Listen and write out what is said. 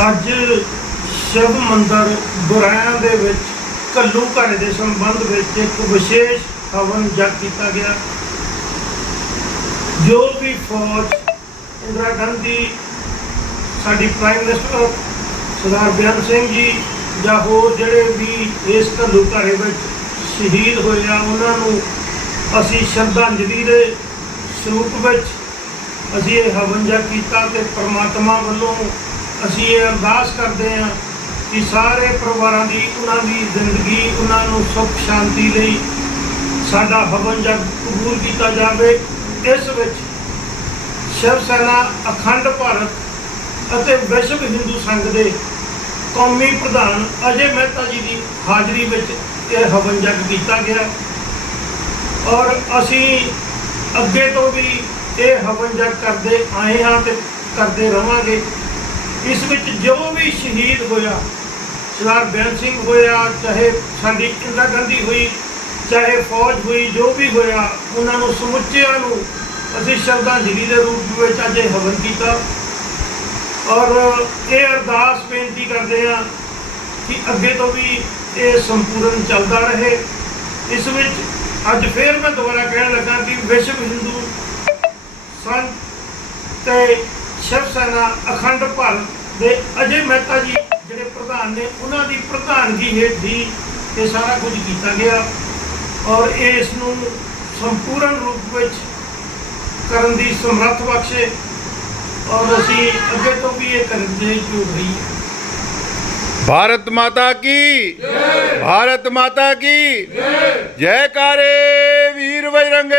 ਅੱਜ ਸ਼ਿਵ ਮੰਦਰ ਗੁਰਾਇਆਂ ਦੇ ਵਿੱਚ ਕੱਲੂ ਘੜੇ ਦੇ ਸੰਬੰਧ ਵਿੱਚ ਇੱਕ ਵਿਸ਼ੇਸ਼ ਹਵਨ ਜਗ ਕੀਤਾ ਗਿਆ। ਜੋ ਵੀ ਫੌਜ ਇੰਦਰਾ ਗਾਂਧੀ, ਸਾਡੀ ਪ੍ਰਾਈਮ ਮਿਨਿਸਟਰ ਸਰਦਾਰ ਬਿਆਨ ਸਿੰਘ ਜੀ ਜਾਂ ਹੋਰ ਜਿਹੜੇ ਵੀ ਇਸ ਘੱਲੂ ਘਾਰੇ ਵਿੱਚ ਸ਼ਹੀਦ ਹੋਏ ਆ, ਉਹਨਾਂ ਨੂੰ ਅਸੀਂ ਸ਼ਰਧਾਂਜਲੀ ਦੇ ਸਰੂਪ ਵਿੱਚ ਅਸੀਂ ਇਹ ਹਵਨ ਜਗ ਕੀਤਾ ਤੇ ਪ੍ਰਮਾਤਮਾ ਵੱਲੋਂ ਅਸੀਂ ਇਹ ਅਰਦਾਸ ਕਰਦੇ ਹਾਂ ਕਿ ਸਾਰੇ ਪਰਿਵਾਰਾਂ ਦੀ, ਉਹਨਾਂ ਦੀ ਜ਼ਿੰਦਗੀ, ਉਹਨਾਂ ਨੂੰ ਸੁੱਖ, ਸ਼ਾਂਤੀ ਲਈ ਸਾਡਾ ਹਵਨ ਜਗ ਕਬੂਲ ਕੀਤਾ ਜਾਵੇ। ਇਸ ਵਿੱਚ ਸ਼ਿਵ ਸੈਨਾ, ਅਖੰਡ ਭਾਰਤ ਅਤੇ ਵਿਸ਼ਵ ਹਿੰਦੂ ਸੰਘ ਦੇ ਕੌਮੀ ਪ੍ਰਧਾਨ ਅਜੇ ਮਹਿਤਾ ਜੀ ਦੀ ਹਾਜ਼ਰੀ ਵਿੱਚ ਇਹ ਹਵਨ ਜਗ ਕੀਤਾ ਗਿਆ। ਔਰ ਅਸੀਂ ਅੱਗੇ ਤੋਂ ਵੀ ਇਹ ਹਵਨ ਜਗ ਕਰਦੇ ਆਏ ਹਾਂ ਤੇ ਕਰਦੇ ਰਵਾਂਗੇ। ਇਸ ਵਿੱਚ ਜੋ ਵੀ ਸ਼ਹੀਦ ਹੋਇਆ, ਸਰਦਾਰ ਬੇਅੰਤ ਸਿੰਘ ਹੋਇਆ, ਚਾਹੇ ਸਾਡੀ ਇੰਦਰਾ ਗਾਂਧੀ ਹੋਈ, ਚਾਹੇ ਫੌਜ ਹੋਈ, ਜੋ ਵੀ ਹੋਇਆ, ਉਹਨਾਂ ਨੂੰ ਸਮੁੱਚਿਆਂ ਨੂੰ ਅਸੀਂ ਸ਼ਰਧਾਂਜਲੀ ਦੇ ਰੂਪ ਵਿੱਚ ਅੱਜ ਇਹ ਹਵਨ ਕੀਤਾ। ਔਰ ਇਹ ਅਰਦਾਸ ਬੇਨਤੀ ਕਰਦੇ ਹਾਂ ਕਿ ਅੱਗੇ ਤੋਂ ਵੀ ਇਹ ਸੰਪੂਰਨ ਚੱਲਦਾ ਰਹੇ। ਇਸ ਵਿੱਚ ਅੱਜ ਫੇਰ ਮੈਂ ਦੁਬਾਰਾ ਕਹਿਣ ਲੱਗਾ ਕਿ ਵਿਸ਼ਵ ਹਿੰਦੂ ਸੰਤ ਤੇ ਸ਼ਿਵ ਸੈਨਾ ਅਖੰਡ ਭਾਰਤ ਦੇ ਅਜੇ ਮਹਿਤਾ ਜੀ ਜਿਹੜੇ ਪ੍ਰਧਾਨ ਨੇ ਉਹਨਾਂ ਦੀ ਪ੍ਰਧਾਨਗੀ ਹੇਠ ਹੀ ਇਹ ਸਾਰਾ ਕੁਝ ਕੀਤਾ ਗਿਆ ਔਰ ਇਹ ਇਸ ਨੂੰ ਸੰਪੂਰਨ ਰੂਪ ਵਿੱਚ ਕਰਨ ਦੀ ਸਮਰੱਥ ਬਖਸ਼ੇ ਔਰ ਅਸੀਂ ਅੱਗੇ ਤੋਂ ਵੀ ਇਹ ਕਰਦੇ ਕਿਉਂ ਰਹੀ ਭਾਰਤ ਮਾਤਾ ਕੀ? ਜੈ। ਭਾਰਤ ਮਾਤਾ ਕੀ? ਜੈ। ਜੈਕਾਰੇ ਵੀਰ ਬਜਰੰਗੇ।